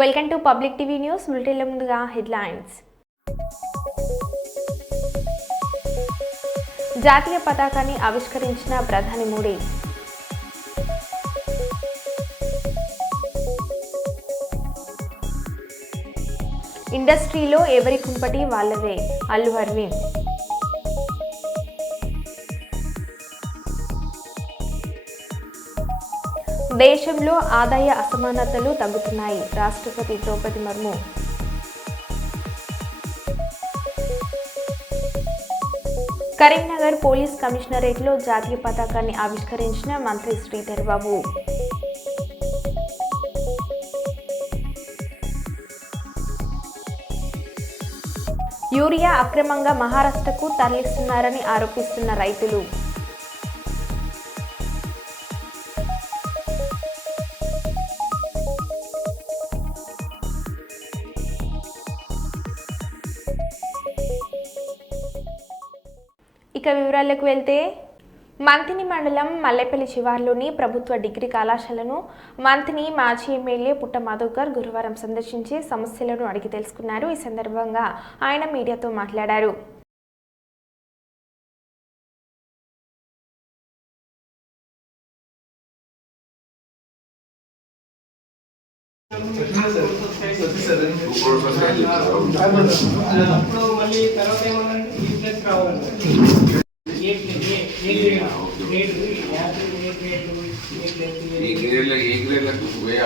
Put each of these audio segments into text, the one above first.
Welcome to public TV news. బులెటిన్ల ముందుగా headlines. జాతీయ పతాకాన్ని ఆవిష్కరించిన ప్రధాని మోడీ. ఇండస్ట్రీలో ఎవరి కుంపటి వాళ్ళదే అల్లు అరవింద్. దేశంలో ఆదాయ అసమానతలు తగ్గుతున్నాయి. రాష్ట్రపతి ద్రౌపది ముర్ము. కరీంనగర్ పోలీస్ కమిషనరేట్లో జాతీయ పతాకాన్ని ఆవిష్కరించిన మంత్రి శ్రీధర్ బాబు. యూరియా అక్రమంగా మహారాష్ట్రకు తరలిస్తున్నారని ఆరోపిస్తున్న రైతులు. ఇక వివరాలకు వెళ్తే, మంథిని మండలం మల్లెపల్లి శివార్లోని ప్రభుత్వ డిగ్రీ కళాశాలను మంథిని మాజీ ఎమ్మెల్యే పుట్ట మాధవ్కర్ గురువారం సందర్శించి సమస్యలను అడిగి తెలుసుకున్నారు. ఈ సందర్భంగా ఆయన మీడియాతో మాట్లాడారు.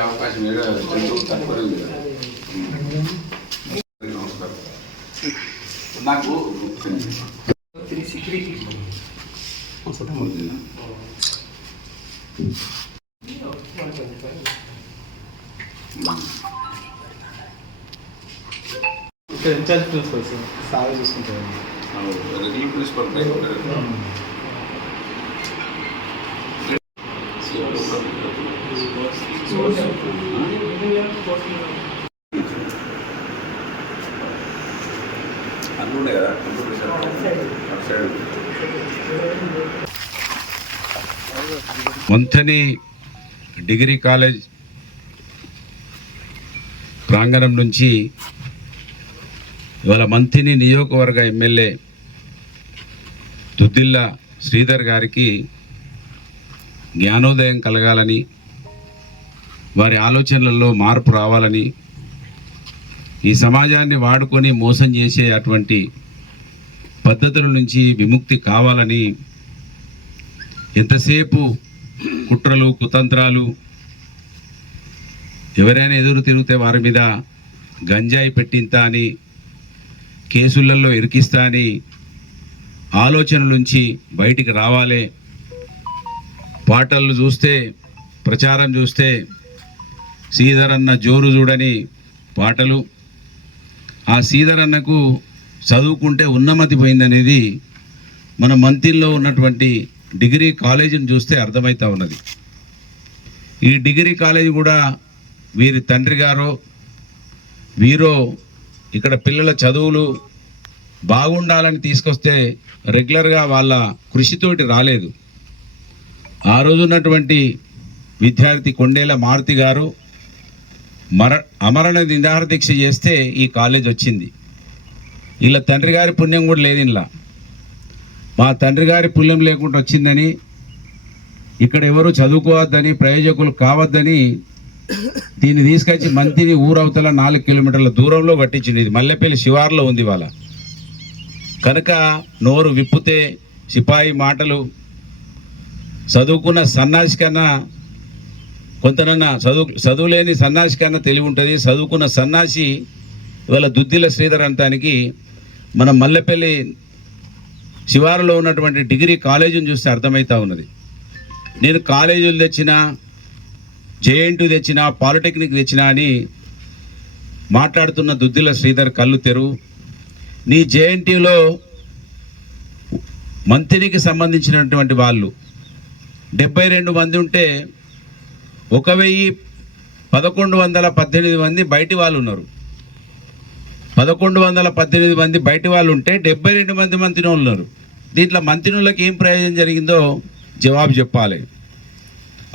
అవకాశం నాకు ఇన్ఛార్జ్ ప్రిన్సిపల్ సార్ చూసుకుంటారు. రెగ్యులర్ ప్రిన్సిపల్ అన్నుండే కదా మంథని డిగ్రీ కాలేజ్ ప్రాంగణం నుంచి ఇవాళ మంథని నియోజకవర్గ ఎమ్మెల్యే దుద్దిల్ల శ్రీధర్ గారికి జ్ఞానోదయం కలగాలని, వారి ఆలోచనలలో మార్పు రావాలని, ఈ సమాజాన్ని వాడుకొని మోసం చేసే అటువంటి పద్ధతుల నుంచి విముక్తి కావాలని, ఎంతసేపు కుట్రలు కుతంత్రాలు, ఎవరైనా ఎదురు తిరిగితే వారి మీద గంజాయి పెట్టింతా అని, కేసులలో ఇరికిస్తా అని ఆలోచనల నుంచి బయటికి రావాలి. పాటలు చూస్తే, ప్రచారం చూస్తే శ్రీధర్ అన్న జోరు చూడని పాటలు, ఆ శ్రీధర్ అన్నకు చదువుకుంటే ఉన్నమతి పోయిందనేది మన మంథిలో ఉన్నటువంటి డిగ్రీ కాలేజీని చూస్తే అర్థమవుతూ ఉన్నది. ఈ డిగ్రీ కాలేజీ కూడా వీరి తండ్రి గారో వీరో ఇక్కడ పిల్లల చదువులు బాగుండాలని తీసుకొస్తే రెగ్యులర్గా వాళ్ళ కృషితోటి రాలేదు. ఆ రోజు ఉన్నటువంటి విద్యార్థి కొండేల మారుతి గారు అమరణ నిరాహార దీక్ష చేస్తే ఈ కాలేజ్ వచ్చింది. వీళ్ళ తండ్రి గారి పుణ్యం కూడా లేదు. ఇలా మా తండ్రి గారి పుణ్యం లేకుండా వచ్చిందని, ఇక్కడ ఎవరు చదువుకోవద్దని, ప్రయోజకులు కావద్దని దీన్ని తీసుకొచ్చి మంథిని ఊరవతల 4 కిలోమీటర్ల దూరంలో కట్టించింది. ఇది మల్లెపల్లి శివార్లో ఉంది. వాళ్ళ కనుక నోరు విప్పితే సిపాయి మాటలు, చదువుకున్న సన్నాసి కన్నా కొంతనన్నా చదువులేని సన్నాసి కన్నా తెలివి ఉంటుంది. చదువుకున్న సన్నాసి ఇవాళ దుద్దిల శ్రీధర్ అంతానికి మన మల్లెపల్లి శివారులో ఉన్నటువంటి డిగ్రీ కాలేజీని చూస్తే అర్థమవుతూ ఉన్నది. నేను కాలేజీలు తెచ్చినా, జేఎన్టీ తెచ్చినా, పాలిటెక్నిక్ తెచ్చినా అని మాట్లాడుతున్న దుద్దిల శ్రీధర్ కళ్ళు తెరువు. నీ జేఎన్టీలో మంథనికి సంబంధించినటువంటి వాళ్ళు 72 మంది ఉంటే 1118 మంది బయటి వాళ్ళు ఉన్నారు. 1118 మంది బయటి వాళ్ళు ఉంటే 72 మంది మంత్రినోళ్ళు ఉన్నారు. దీంట్లో మంత్రినులకు ఏం ప్రయోజనం జరిగిందో జవాబు చెప్పాలి.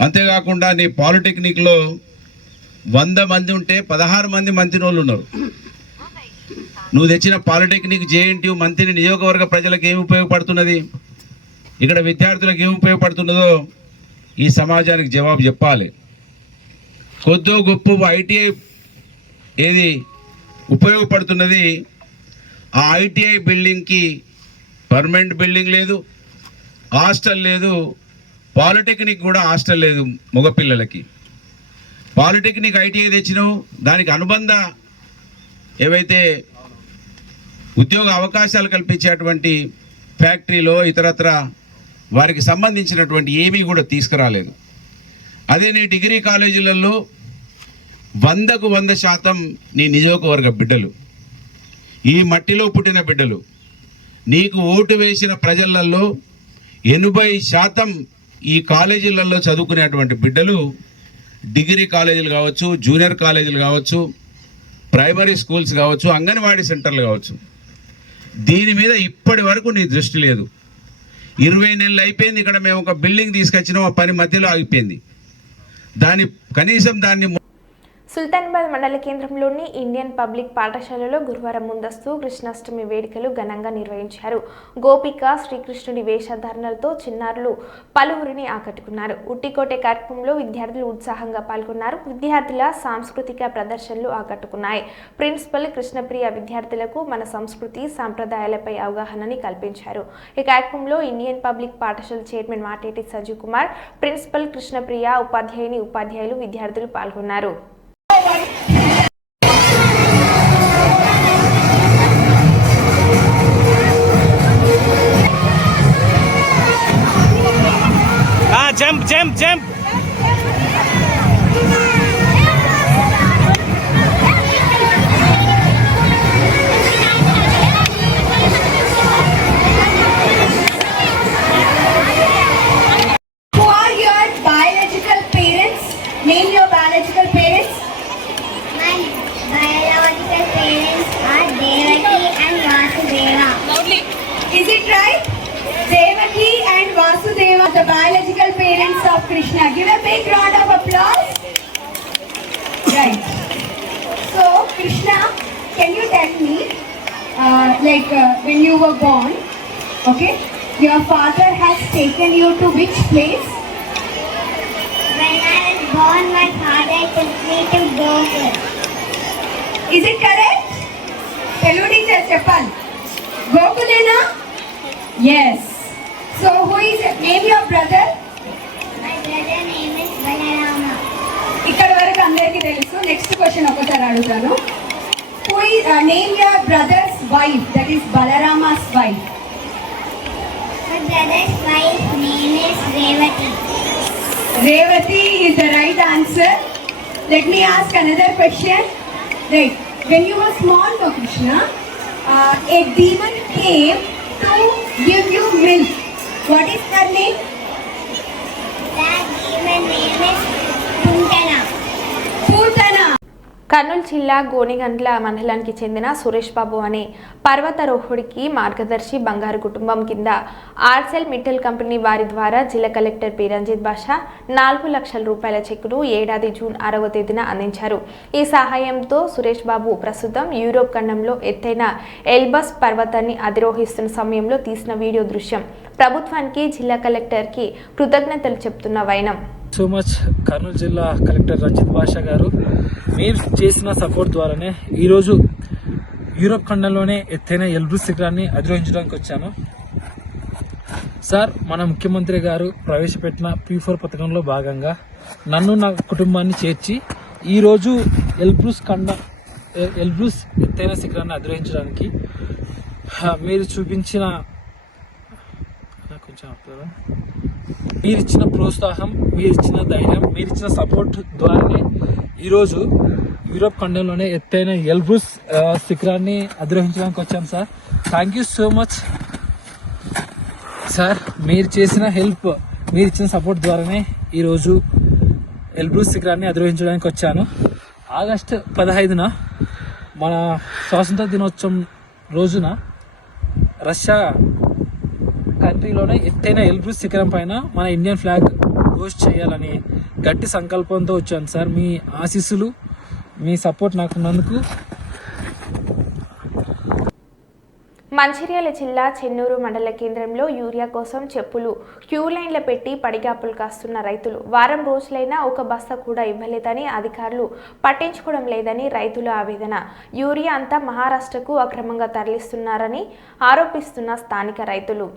అంతేకాకుండా నీ పాలిటెక్నిక్లో 100 మంది ఉంటే 16 మంది మంత్రినోళ్ళు ఉన్నారు. నువ్వు తెచ్చిన పాలిటెక్నిక్ జేఎన్టీయూ మంత్రి నియోజకవర్గ ప్రజలకు ఏమి ఉపయోగపడుతున్నది, ఇక్కడ విద్యార్థులకు ఏమి ఉపయోగపడుతున్నదో ఈ సమాజానికి జవాబు చెప్పాలి. కొద్దో గొప్ప ఐటీఐ ఏది ఉపయోగపడుతున్నది, ఆ ఐటీఐ బిల్డింగ్కి పర్మనెంట్ బిల్డింగ్ లేదు, హాస్టల్ లేదు, పాలిటెక్నిక్ కూడా హాస్టల్ లేదు మగపిల్లలకి. పాలిటెక్నిక్ ఐటీఐ తెచ్చినావు, దానికి అనుబంధ ఏవైతే ఉద్యోగ అవకాశాలు కల్పించేటువంటి ఫ్యాక్టరీలో ఇతరత్ర వారికి సంబంధించినటువంటి ఏమీ కూడా తీసుకురాలేదు. అదే నీ డిగ్రీ కాలేజీలలో 100కు 100% నీ నియోజకవర్గ బిడ్డలు, ఈ మట్టిలో పుట్టిన బిడ్డలు, నీకు ఓటు వేసిన ప్రజలలో 80% ఈ కాలేజీలలో చదువుకునేటువంటి బిడ్డలు డిగ్రీ కాలేజీలు కావచ్చు, జూనియర్ కాలేజీలు కావచ్చు, ప్రైమరీ స్కూల్స్ కావచ్చు, అంగన్వాడీ సెంటర్లు కావచ్చు. దీని మీద ఇప్పటి వరకు నీ దృష్టి లేదు. 20 నెలలు అయిపోయింది, ఇక్కడ మేము ఒక బిల్డింగ్ తీసుకొచ్చినాం, ఆ పని మధ్యలో ఆగిపోయింది. కనీసం దాన్ని సుల్తానాబాద్ మండల కేంద్రంలోని ఇండియన్ పబ్లిక్ పాఠశాలలో గురువారం ముందస్తు కృష్ణాష్టమి వేడుకలు ఘనంగా నిర్వహించారు. గోపిక శ్రీకృష్ణుడి వేషధారణలతో చిన్నారులు పలువురిని ఆకట్టుకున్నారు. ఉట్టికోటే కార్యక్రమంలో విద్యార్థులు ఉత్సాహంగా పాల్గొన్నారు. విద్యార్థుల సాంస్కృతిక ప్రదర్శనలు ఆకట్టుకున్నాయి. ప్రిన్సిపల్ కృష్ణప్రియ విద్యార్థులకు మన సంస్కృతి సాంప్రదాయాలపై అవగాహనని కల్పించారు. ఈ కార్యక్రమంలో ఇండియన్ పబ్లిక్ పాఠశాల చైర్మన్ మాటేటి సజీవ్ కుమార్, ప్రిన్సిపల్ కృష్ణప్రియ, ఉపాధ్యాయులు, విద్యార్థులు పాల్గొన్నారు. Jump. Who are your biological parents? Name your biological parents. My biological parents are Devaki and Vasudeva. Is it right? Devaki and Vasudeva, the biological parents of Krishna. Give a big round of applause. Right. So, Krishna, can you tell me, when you were born, okay, your father has taken you to which place? When I was born, my father took me to Gokul. Is it correct? Telugu teacher Cheppal. Gokulena? Yes. So who is name your brother? My brother name is Balarama. ఇక్కడ వరకు అందరికీ తెలుసు. Next question ఒకసారి అడుగుతాను. Who is name your brother's wife, that is Balarama's wife? My brother's wife name is Revati. Revati is the right answer. Let me ask another question. Right. When you were small, no Krishna, a demon came to give you milk. What is her name? That demon name is Puntana. Putana. Kurnool జిల్లా గోనిగండ్ల మండలానికి చెందిన సురేష్ బాబు అనే పర్వతారోహుడికి మార్గదర్శి బంగారు కుటుంబం కింద ఆర్సెల్ Mittal company వారి ద్వారా జిల్లా కలెక్టర్ పి రంజిత్ బాషా 4 లక్షల రూపాయల చెక్కును ఏడాది జూన్ 6వ తేదీన అందించారు. ఈ సహాయంతో సురేష్ బాబు ప్రస్తుతం యూరోప్ ఖండంలో ఎత్తైన ఎల్బస్ పర్వతాన్ని అధిరోహిస్తున్న సమయంలో తీసిన వీడియో దృశ్యం ప్రభుత్వానికి జిల్లా కలెక్టర్కి కృతజ్ఞతలు చెప్తున్న వైనం. సో మచ్ కర్నూలు జిల్లా కలెక్టర్ రంజిత్ బాషా గారు, మీరు చేసిన సపోర్ట్ ద్వారానే ఈరోజు యూరోప్ ఖండంలోనే ఎత్తైన ఎల్బ్రూస్ శిఖరాన్ని అధిరోహించడానికి వచ్చాను. సార్, మన ముఖ్యమంత్రి గారు ప్రవేశపెట్టిన P4 పథకంలో భాగంగా నన్ను నా కుటుంబాన్ని చేర్చి ఈరోజు ఎల్బ్రూస్ ఎత్తైన శిఖరాన్ని అధిరోహించడానికి మీరు చూపించిన మీరిచ్చిన ప్రోత్సాహం, మీరిచ్చిన ధైర్యం, మీరిచ్చిన సపోర్ట్ ద్వారానే ఈరోజు యూరోప్ ఖండంలోనే ఎత్తైన ఎల్బ్రూస్ శిఖరాన్ని అధిరోహించడానికి వచ్చాం sir. Thank you so much sir. మీరు చేసిన హెల్ప్, మీరు ఇచ్చిన సపోర్ట్ ద్వారానే ఈరోజు ఎల్బ్రూస్ శిఖరాన్ని అధిరోహించడానికి వచ్చాను. ఆగస్టు 15న మన స్వాతంత్ర దినోత్సవం రోజున రష్యా కంట్రీలోనే ఎత్తైన ఎల్బ్రూస్ శిఖరం పైన మన ఇండియన్ ఫ్లాగ్ హోస్ట్ చేయాలని గట్టి సంకల్పంతో వచ్చాను సార్. మీ ఆశీస్సులు, మీ సపోర్ట్ నాకు ఉన్నందుకు. మంచిర్యాల జిల్లా చెన్నూరు మండల కేంద్రంలో యూరియా కోసం చెప్పులు క్యూ లైన్ల పెట్టి పడిగాపులు కాస్తున్న రైతులు వారం రోజులైనా ఒక బస్తా కూడా ఇవ్వలేదని, అధికారులు పట్టించుకోవడం లేదని రైతుల ఆవేదన. యూరియా అంతా మహారాష్ట్రకు అక్రమంగా తరలిస్తున్నారని ఆరోపిస్తున్న స్థానిక రైతులు.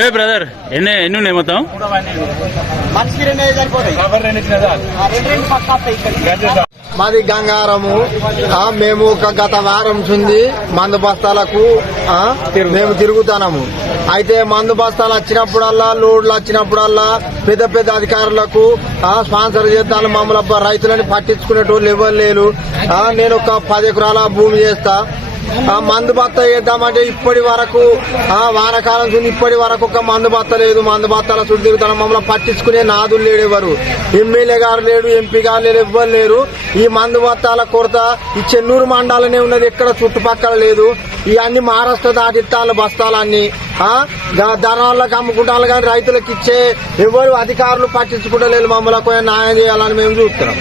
ఏ బ్రదర్ ఎన్ని ఉన్నాయి మొత్తం? మాది గంగారము. మేము గత వారం ఉంది మందు బస్తాలకు మేము తిరుగుతున్నాము. అయితే మందు బస్తాలు వచ్చినప్పుడల్లా, లోడ్లు వచ్చినప్పుడల్లా పెద్ద పెద్ద అధికారులకు స్పాన్సర్ చేస్తాను. మమ్మల్ని రైతులని పట్టించుకునేటోళ్ళు ఎవరు లేరు. నేను ఒక 10 ఎకరాల భూమి చేస్తా. మందు బత్త వేద్దామంటే ఇప్పటి వరకు వానకాలం చూసి ఇప్పటి వరకు ఒక మందు బత్త లేదు. మందు బత్తాల చుట్టూ తిరుగుతాను. మమ్మల్ని పట్టించుకునే నాదులు లేడు ఎవరు. ఎమ్మెల్యే గారు లేడు, ఎంపీ గారు లేడు, ఎవ్వరు లేరు. ఈ మందు బత్తాల కొరత ఈ చెన్నూరు మండలనే ఉన్నది, ఎక్కడ చుట్టుపక్కల లేదు. ఇవన్నీ మహారాష్ట్ర దాటిస్తాను బస్తాలన్నీ. ధనాలకు అమ్ముకుంటాను కానీ రైతులకు ఇచ్చే ఎవరు అధికారులు పట్టించుకుంటలేదు. మమ్మల్ని న్యాయం చేయాలని మేము చూస్తున్నాం.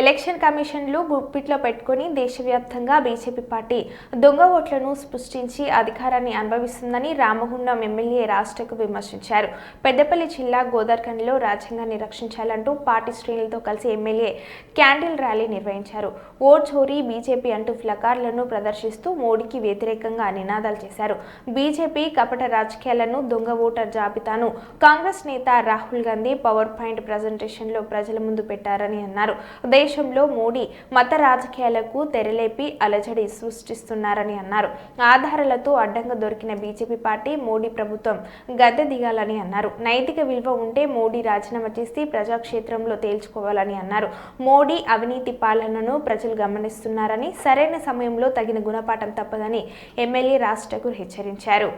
ఎలక్షన్ కమిషన్లు గుప్పిట్లో పెట్టుకుని దేశవ్యాప్తంగా బీజేపీ పార్టీ దొంగ ఓట్లను సృష్టించి అధికారాన్ని అనుభవిస్తుందని రామగుండం ఎమ్మెల్యే రాష్ట్రకు విమర్శించారు. పెద్దపల్లి జిల్లా గోదార్ఖండ్లో రాజ్యాంగాన్ని రక్షించాలంటూ పార్టీ శ్రేణులతో కలిసి ఎమ్మెల్యే క్యాండిల్ ర్యాలీ నిర్వహించారు. ఓట్ చోరీ బీజేపీ అంటూ ప్లకార్డులను ప్రదర్శిస్తూ మోడీకి వ్యతిరేకంగా నినాదాలు చేశారు. బీజేపీ కపట రాజకీయాలను, దొంగ ఓటర్ జాబితాను కాంగ్రెస్ నేత రాహుల్ గాంధీ పవర్ పాయింట్ ప్రజెంటేషన్లో ప్రజల ముందు పెట్టారని అన్నారు. దేశంలో మోడీ మత రాజకీయాలకు తెరలేపి అలజడి సృష్టిస్తున్నారని అన్నారు. ఆధారాలతో అడ్డంగా దొరికిన బీజేపీ పార్టీ మోడీ ప్రభుత్వం గద్దె దిగాలని అన్నారు. నైతిక విలువ ఉంటే మోడీ రాజీనామా చేసి ప్రజాక్షేత్రంలో తేల్చుకోవాలని అన్నారు. మోడీ అవినీతి పాలనను ప్రజలు గమనిస్తున్నారని, సరైన సమయంలో తగిన గుణపాఠం తప్పదని ఎమ్మెల్యే రాష్ట్రకు హెచ్చరించారు.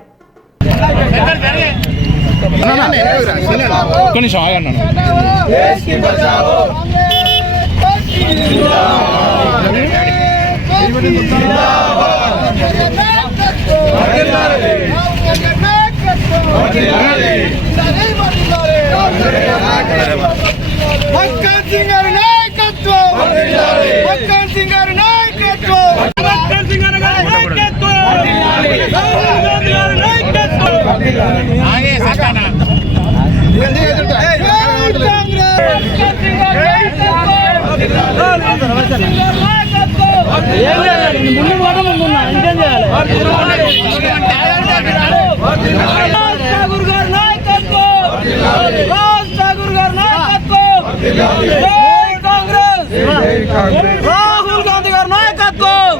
రాహుల్ గాంధీ గారి నాయకత్వం.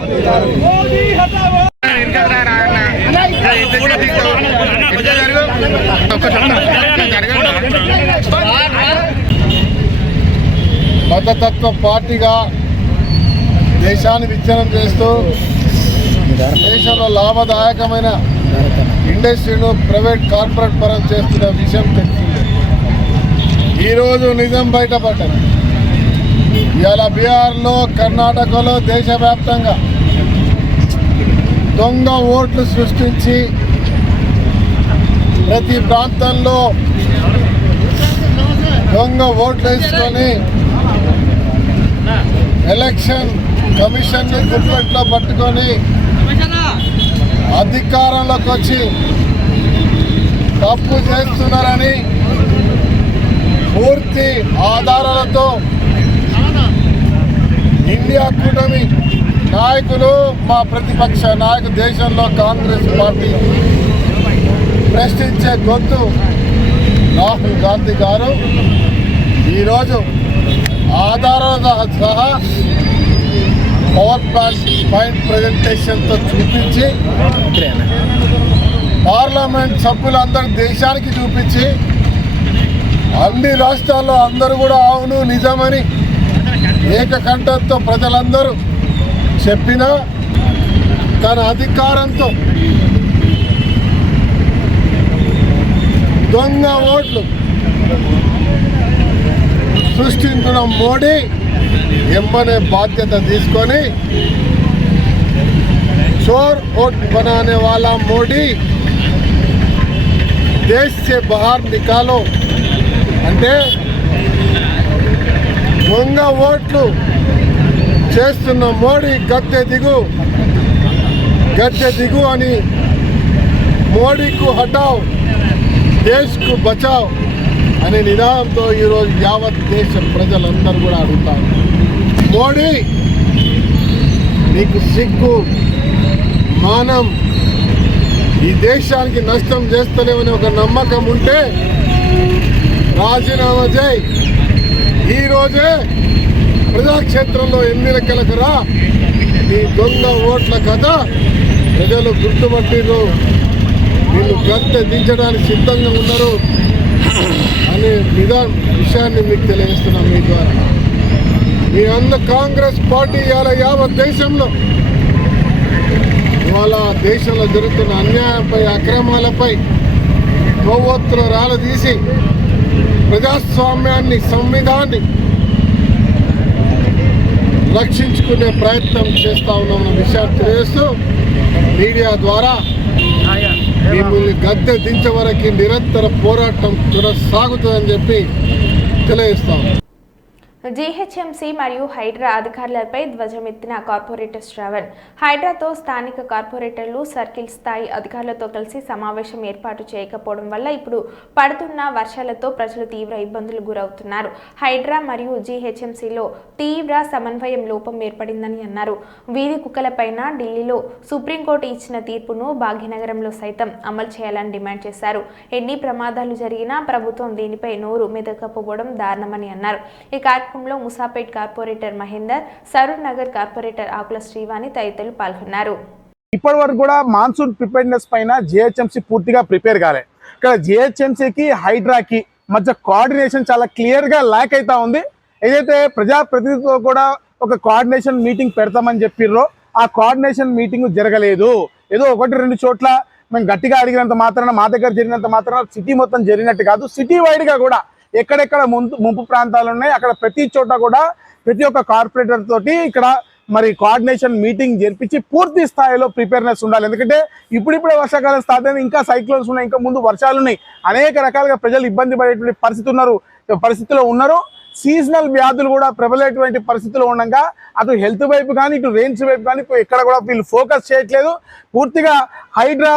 మతతత్వ పార్టీగా దేశాన్ని విచ్ఛిన్నం చేస్తూ దేశంలో లాభదాయకమైన ఇండస్ట్రీను ప్రైవేట్ కార్పొరేట్ పరం చేస్తున్న విషయం తెలిసిందే. ఈరోజు నిజం బయటపడ్డది. ఇవాళ బీహార్లో, కర్ణాటకలో, దేశవ్యాప్తంగా దొంగ ఓట్లు సృష్టించి ప్రతి ప్రాంతంలో దొంగ ఓట్లు వేసుకొని ఎలక్షన్ కమిషన్ని గుప్పెట్లో పట్టుకొని అధికారంలోకి వచ్చి తప్పు చేస్తున్నారని పూర్తి ఆధారాలతో ఇండియా కూటమి నాయకులు, మా ప్రతిపక్ష నాయకులు, దేశంలో కాంగ్రెస్ పార్టీ ప్రశ్నించే గొంతు రాహుల్ గాంధీ గారు ఈరోజు ఆధారాలతో సహా పవర్ పాయింట్ ప్రజెంటేషన్తో చూపించి పార్లమెంట్ సభ్యులందరూ దేశానికి చూపించి అన్ని రాష్ట్రాల్లో అందరూ కూడా అవును నిజమని ఏకకంఠంతో ప్రజలందరూ చెప్పినా తన అధికారంతో దొంగ ఓట్లు సృష్టించిన మోడీ ఎమ్మనే బాధ్యత తీసుకొని चोर वोट बनाने वाला मोदी देश से बाहर निकालो అంటే దొంగ ఓట్లు చేస్తున్న మోడీ గద్దె దిగు అని మోడీకు హటావ్ దేశ్కు బచావ్ అనే నినాదంతో ఈరోజు యావత్ దేశ ప్రజలందరూ కూడా అడుగుతారు, మోడీ నీకు సిగ్గు మానం ఈ దేశానికి నష్టం చేస్తలేమని ఒక నమ్మకం ఉంటే రాజీనామా చేయి. ఈరోజే ప్రజాక్షేత్రంలో ఎన్నికలకు రా. ఈ దొంగ ఓట్ల కథ ప్రజలు గుర్తుపట్టిరు, వీళ్ళు గద్దె దించడానికి సిద్ధంగా ఉన్నారు అనే విషయాన్ని మీకు తెలియజేస్తున్నాం. మీ ద్వారా మీ కాంగ్రెస్ పార్టీ ఇవాళ యావత్ దేశంలో ఇవాళ దేశంలో జరుగుతున్న అన్యాయంపై అక్రమాలపై కొవ్వొత్తుల రాలదీసి ప్రజాస్వామ్యాన్ని సంవిధాన్ని రక్షించుకునే ప్రయత్నం చేస్తూ ఉన్నామన్న విషయాన్ని తెలియజేస్తూ మీడియా ద్వారా మిమ్మల్ని గద్దె దించే వరకు నిరంతర పోరాటం కొనసాగుతుందని చెప్పి తెలియజేస్తాం. జీహెచ్ఎంసీ మరియు హైడ్రా అధికారులపై ధ్వజమెత్తిన కార్పొరేటర్ శ్రవణ్. హైడ్రాతో స్థానిక కార్పొరేటర్లు సర్కిల్ స్థాయి అధికారులతో కలిసి సమావేశం ఏర్పాటు చేయకపోవడం వల్ల ఇప్పుడు పడుతున్న వర్షాలతో ప్రజలు తీవ్ర ఇబ్బందులు గురవుతున్నారు. హైడ్రా మరియు జీహెచ్ఎంసీలో తీవ్ర సమన్వయం లోపం ఏర్పడిందని అన్నారు. వీధి కుక్కలపైన ఢిల్లీలో సుప్రీంకోర్టు ఇచ్చిన తీర్పును భాగ్యనగరంలో సైతం అమలు చేయాలని డిమాండ్ చేశారు. ఎన్ని ప్రమాదాలు జరిగినా ప్రభుత్వం దీనిపై నోరు మెదకపోవడం దారుణమని అన్నారు. ఈ కార్యక్రమంలో ముసాపేట్ కార్పొరేటర్ మహేందర్, సరూర్ నగర్ కార్పొరేటర్ ఆకుల శ్రీవాణి తదితరులు పాల్గొన్నారు. ఇప్పటి వరకు కూడా మాన్సూన్ ప్రిపేర్నెస్ పైన జిహెచ్ఎంసీ పూర్తిగా ప్రిపేర్ కాలే. ఇక్కడ జిహెచ్ఎంసీకి హైడ్రాకి మధ్య కోఆర్డినేషన్ చాలా క్లియర్ గా ల్యాక్ అవుతా ఉంది. ఏదైతే ప్రజాప్రతినిధులతో కూడా ఒక కోఆర్డినేషన్ మీటింగ్ పెడతామని చెప్పిర్రో ఆ కోఆర్డినేషన్ మీటింగ్ జరగలేదు. ఏదో 1-2 చోట్ల మేము గట్టిగా అడిగినంత మాత్రాన, మా దగ్గర జరిగినంత మాత్రాన సిటీ మొత్తం జరిగినట్టు కాదు. సిటీ వైడ్ గా కూడా ఎక్కడెక్కడ ముంపు ప్రాంతాలు ఉన్నాయి అక్కడ ప్రతి చోట కూడా ప్రతి ఒక్క కార్పొరేటర్ తోటి ఇక్కడ మరి కోఆర్డినేషన్ మీటింగ్ జరిపించి పూర్తి స్థాయిలో ప్రిపేర్నెస్ ఉండాలి. ఎందుకంటే ఇప్పుడిప్పుడే వర్షాకాలం స్టార్ట్ అయింది, ఇంకా సైక్లోన్స్ ఉన్నాయి, ఇంకా ముందు వర్షాలు ఉన్నాయి, అనేక రకాలుగా ప్రజలు ఇబ్బంది పడేటువంటి పరిస్థితిలో ఉన్నారు. సీజనల్ వ్యాధులు కూడా ప్రబలేటువంటి పరిస్థితులు ఉండగా అటు హెల్త్ వైపు కానీ ఇటు రెయిన్స్ వైపు కానీ ఎక్కడ కూడా వీళ్ళు ఫోకస్ చేయట్లేదు. పూర్తిగా హైడ్రా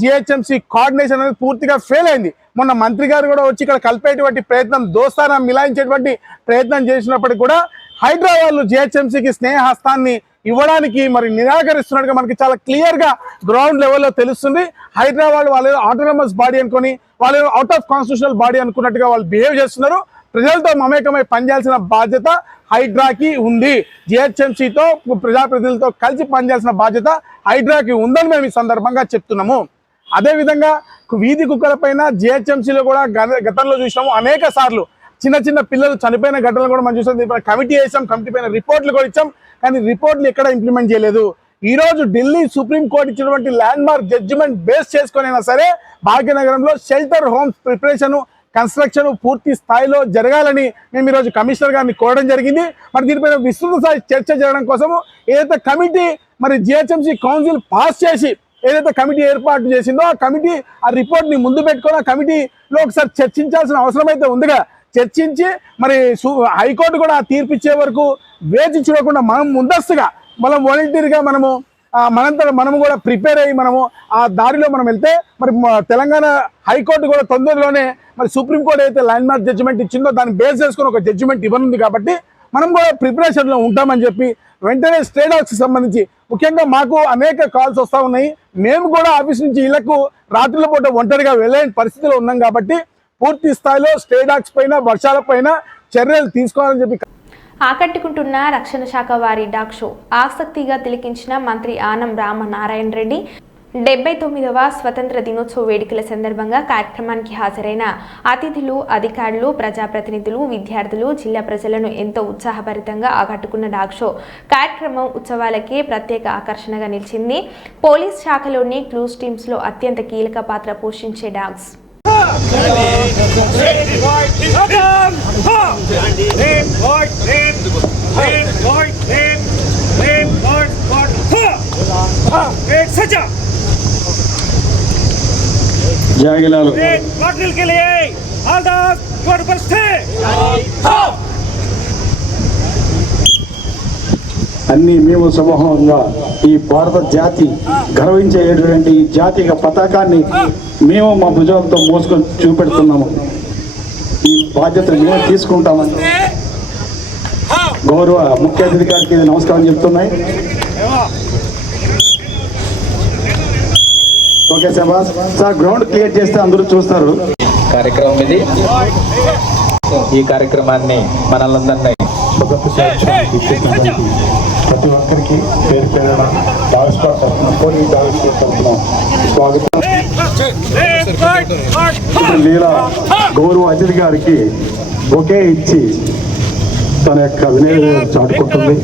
జిహెచ్ఎంసీ కోఆర్డినేషన్ అనేది పూర్తిగా ఫెయిల్ అయింది. మొన్న మంత్రి గారు కూడా వచ్చి ఇక్కడ కలిపేటువంటి ప్రయత్నం, దోస్తానా మిలాయించేటువంటి ప్రయత్నం చేసినప్పటికీ కూడా హైడ్రా వాళ్ళు జిహెచ్ఎంసీకి స్నేహహస్తాన్ని ఇవ్వడానికి మరి నిరాకరిస్తున్నట్టుగా మనకి చాలా క్లియర్ గా గ్రౌండ్ లెవెల్లో తెలుస్తుంది. హైడ్రా వాళ్ళు ఆటోనమస్ బాడీ అనుకొని వాళ్ళు అవుట్ ఆఫ్ కాన్స్టిట్యూషనల్ బాడీ అనుకున్నట్టుగా వాళ్ళు బిహేవ్ చేస్తున్నారు. ప్రజలతో మమేకమై పనిచేయాల్సిన బాధ్యత హైడ్రాకి ఉంది. జిహెచ్ఎంసీతో ప్రజాప్రతినిధులతో కలిసి పనిచేయాల్సిన బాధ్యత హైడ్రాకి ఉందని మేము ఈ సందర్భంగా చెప్తున్నాము. అదేవిధంగా వీధి కుక్కల పైన జిహెచ్ఎంసీలో కూడా గతంలో చూసినాము అనేక సార్లు చిన్న పిల్లలు చనిపోయిన ఘటనలు కూడా మనం చూసాం. దీనిపైన కమిటీ వేసాం, కమిటీ పైన రిపోర్ట్లు కూడా ఇచ్చాం, కానీ రిపోర్ట్లు ఎక్కడ ఇంప్లిమెంట్ చేయలేదు. ఈ రోజు ఢిల్లీ సుప్రీంకోర్టు ఇచ్చినటువంటి ల్యాండ్ మార్క్ జడ్జిమెంట్ బేస్ చేసుకుని అయినా సరే భాగ్యనగరంలో షెల్టర్ హోమ్స్ ప్రిపరేషన్ కన్స్ట్రక్షన్ పూర్తి స్థాయిలో జరగాలని మేము ఈరోజు కమిషనర్ గారిని కోరడం జరిగింది. మరి దీనిపైన విస్తృత స్థాయి చర్చ జరగడం కోసము ఏదైతే కమిటీ మరి జిహెచ్ఎంసీ కౌన్సిల్ పాస్ చేసి ఏదైతే కమిటీ ఏర్పాటు చేసిందో ఆ కమిటీ ఆ రిపోర్ట్ ని ముందు పెట్టుకొని ఆ కమిటీలో ఒకసారి చర్చించాల్సిన అవసరం అయితే ఉందిగా. చర్చించి మరి హైకోర్టు కూడా తీర్పిచ్చే వరకు వేచి చూడకుండా మనం ముందస్తుగా మనం వాలంటీర్గా మనము కూడా ప్రిపేర్ అయ్యి మనము ఆ దారిలో మనం వెళ్తే మరి తెలంగాణ హైకోర్టు కూడా తొందరలోనే మరి సుప్రీంకోర్టు అయితే ల్యాండ్ మార్క్ జడ్జిమెంట్ ఇచ్చిందో దాన్ని బేస్ చేసుకుని ఒక జడ్జిమెంట్ ఇవ్వనుంది. కాబట్టి మనం కూడా ప్రిపరేషన్లో ఉంటామని చెప్పి వెంటనే స్టేట్ హౌస్కి సంబంధించి ముఖ్యంగా మాకు అనేక కాల్స్ వస్తూ ఉన్నాయి. మేము కూడా ఆఫీస్ నుంచి ఇళ్లకు రాత్రుల పూట ఒంటరిగా వెళ్ళలేని పరిస్థితిలో ఉన్నాం. కాబట్టి పూర్తి స్థాయిలో స్టేట్ హౌస్ పైన వర్షాల పైన చర్యలు తీసుకోవాలని చెప్పి ఆకట్టుకుంటున్న రక్షణ శాఖ వారి డాక్ షో ఆసక్తిగా తిలకించిన మంత్రి ఆనం రామనారాయణ రెడ్డి 79వ స్వతంత్ర దినోత్సవ వేడుకల సందర్భంగా కార్యక్రమానికి హాజరైన అతిథులు, అధికారులు, ప్రజాప్రతినిధులు, విద్యార్థులు, జిల్లా ప్రజలను ఎంతో ఉత్సాహభరితంగా ఆకట్టుకున్న డాగ్ షో కార్యక్రమం ఉత్సవాలకే ప్రత్యేక ఆకర్షణగా నిలిచింది. పోలీస్ శాఖలోని క్లూస్ టీమ్స్ లో అత్యంత కీలక పాత్ర పోషించే డాగ్స్ జాగిలాలు అన్ని మేము సమూహంగా ఈ భారత జాతి గర్వించేటువంటి ఈ జాతీయ పతాకాన్ని మేము మా భుజాలతో మోసుకొని చూపెడుతున్నాము. ఈ బాధ్యతను మేము తీసుకుంటామని గౌరవ ముఖ్య అతిథి గారికి నమస్కారం చెప్తున్నాయి. ఓకే శబాస్ సార్, గ్రౌండ్ క్లియర్ చేస్తే అందరూ చూస్తారు. కార్యక్రమం ఇది. ఈ కార్యక్రమాన్ని మనల్ని ప్రతి ఒక్కరికి పేరు పేరున పోలీస్ తరఫున స్వాగతం. లీలా గౌరవ అతిథి గారికి బొకే ఇచ్చి తన యొక్క వినయం చాటుకుంటుంది.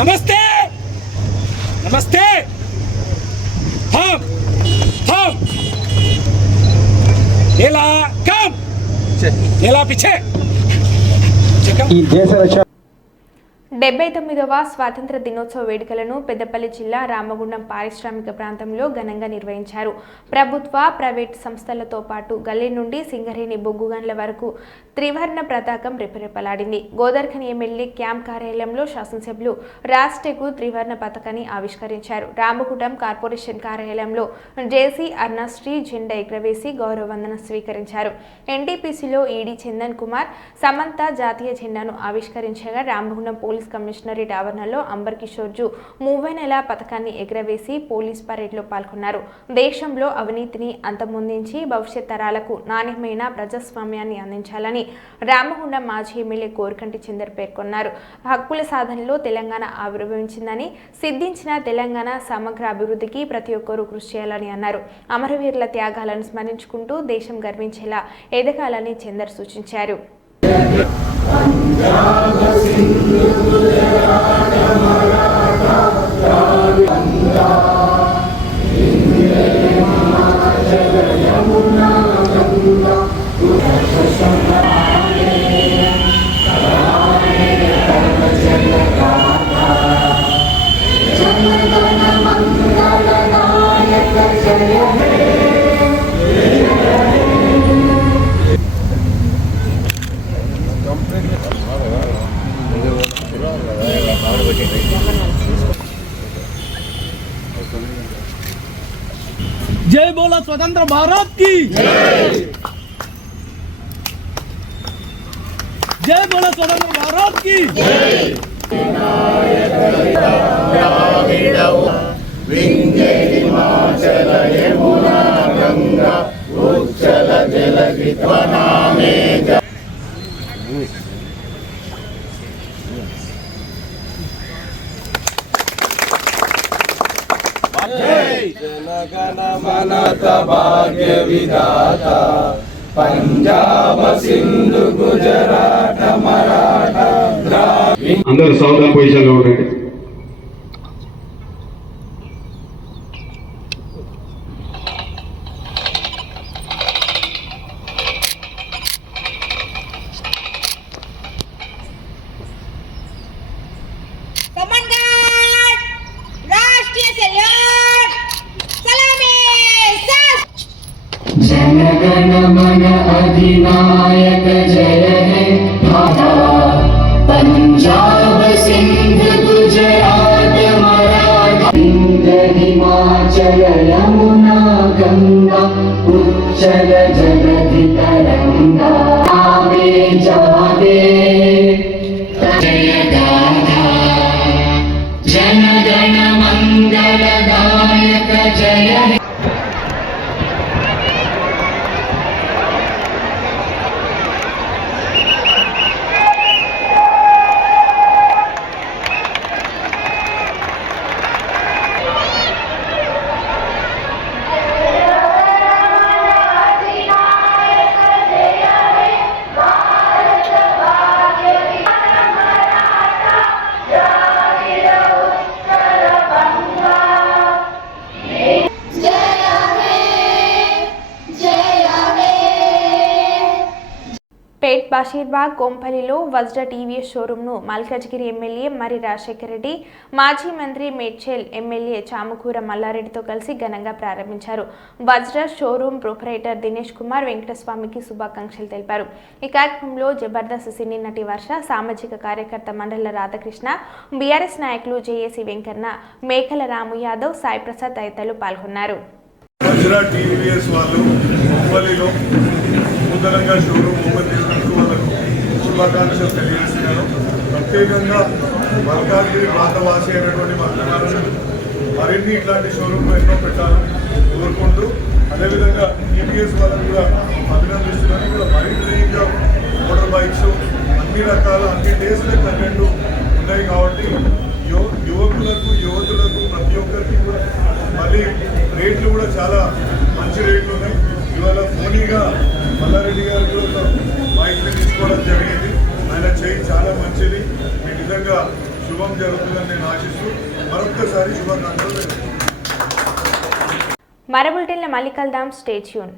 नमस्ते नमस्ते हम नीला कम नीला पीछे ఈ దేశ రక్షణ 79వ స్వాతంత్ర దినోత్సవ వేడుకలను పెద్దపల్లి జిల్లా రామగుండం పారిశ్రామిక ప్రాంతంలో ఘనంగా నిర్వహించారు. ప్రభుత్వ, ప్రైవేట్ సంస్థలతో పాటు గల్లీ నుండి సింగరేణి బొగ్గుగన్ల వరకు త్రివర్ణ పతాకం రెపరెపలాడింది. గోదర్ఖని ఎమ్మెల్యే క్యాంప్ కార్యాలయంలో శాసనసభ్యులు రాష్ట్రకు త్రివర్ణ పతాకాన్ని ఆవిష్కరించారు. రామగుండం కార్పొరేషన్ కార్యాలయంలో జేసీ అరుణశ్రీ జెండా ఎగురవేసి గౌరవ వందన స్వీకరించారు. ఎన్టీపీసీలో ఈడీ చందన్ కుమార్, సమంత జాతీయ జెండాను ఆవిష్కరించగా రామగుండం పోలీస్ కమిషనరేట్ ఆవరణలో అంబర్ కిషోర్ జూ మూవెనెల పథకాన్ని ఎగురవేసి పోలీస్ పరేడ్లో పాల్గొన్నారు. దేశంలో అవినీతిని అంతమొందించి భవిష్యత్ తరాలకు నాణ్యమైన ప్రజాస్వామ్యాన్ని అందించాలని రామగుండం మాజీ ఎమ్మెల్యే కోరికంటి చందర్ పేర్కొన్నారు. హక్కుల సాధనలో తెలంగాణ ఆవిర్భవించిందని, సిద్ధించిన తెలంగాణ సమగ్ర అభివృద్ధికి ప్రతి ఒక్కరూ కృషి చేయాలని అన్నారు. అమరవీరుల త్యాగాలను స్మరించుకుంటూ దేశం గర్వించేలా ఎదగాలని చందర్ సూచించారు. जय बोला स्वतंत्र भारत की जय बोला स्वतंत्र भारत की భాగ్య విధాత పంజాబ సింధు గుజరాట మరాఠ అందరూ సౌదర్య పొజిషన్లో ఉండండి. जनगण मन अधिनायक जय हे पंजाब सिंध गुजरात मराठा हिमाचल यमुना गंगा उच्चल जलधि तरंगा आवे जावे పేట్ బషీర్బాగ్ కొంపల్లిలో వజ్ర టీవీఎస్ షోరూంను మల్కాజ్గిరి ఎమ్మెల్యే మరి రాజశేఖర్ రెడ్డి, మాజీ మంత్రి మేడ్చల్ ఎమ్మెల్యే చామకూర మల్లారెడ్డితో కలిసి ఘనంగా ప్రారంభించారు. వజ్ర షోరూం ప్రొపరేటర్ దినేష్ కుమార్ వెంకటస్వామికి శుభాకాంక్షలు తెలిపారు. ఈ కార్యక్రమంలో జబర్దస్త్ సినీ నటి వర్ష, సామాజిక కార్యకర్త మండల రాధాకృష్ణ, బీఆర్ఎస్ నాయకులు జేఏసీ వెంకన్న, మేకల రాము యాదవ్, సాయి ప్రసాద్ తదితరులు పాల్గొన్నారు. నూతనంగా షోరూమ్ ఓపెన్ చేసినందుకు వాళ్ళకు శుభాకాంక్షలు తెలియజేస్తున్నారు. ప్రత్యేకంగా మల్కాజ్గిరి ప్రాంతవాసి అయినటువంటి మరిన్ని ఇట్లాంటి షోరూమ్లు ఎన్నో పెట్టాలని కోరుకుంటూ, అదేవిధంగా టీవీఎస్ వాళ్ళకు కూడా అభినందిస్తున్నాను. ఇక్కడ మరిన్నిగా మోటార్ బైక్స్ అన్ని రకాల అన్ని టేస్ట్లకు తగ్గట్టు ఉన్నాయి కాబట్టి యువతులకు ప్రతి ఒక్కరికి కూడా మళ్ళీ రేట్లు కూడా చాలా మంచి రేట్లు ఉన్నాయి. ఇవాళ ఫోనీగా మల్లారెడ్డి గారు కూడా బైక్ని తీసుకోవడం జరిగింది. ఆయన చేయి చాలా మంచిది. మీ నిజంగా శుభం జరుగుతుందని నేను ఆశిస్తూ మరొక్కసారి శుభాకాంక్షలు. మరో బులెటిన్లో మళ్ళీ కలుద్దాం. Stay tune.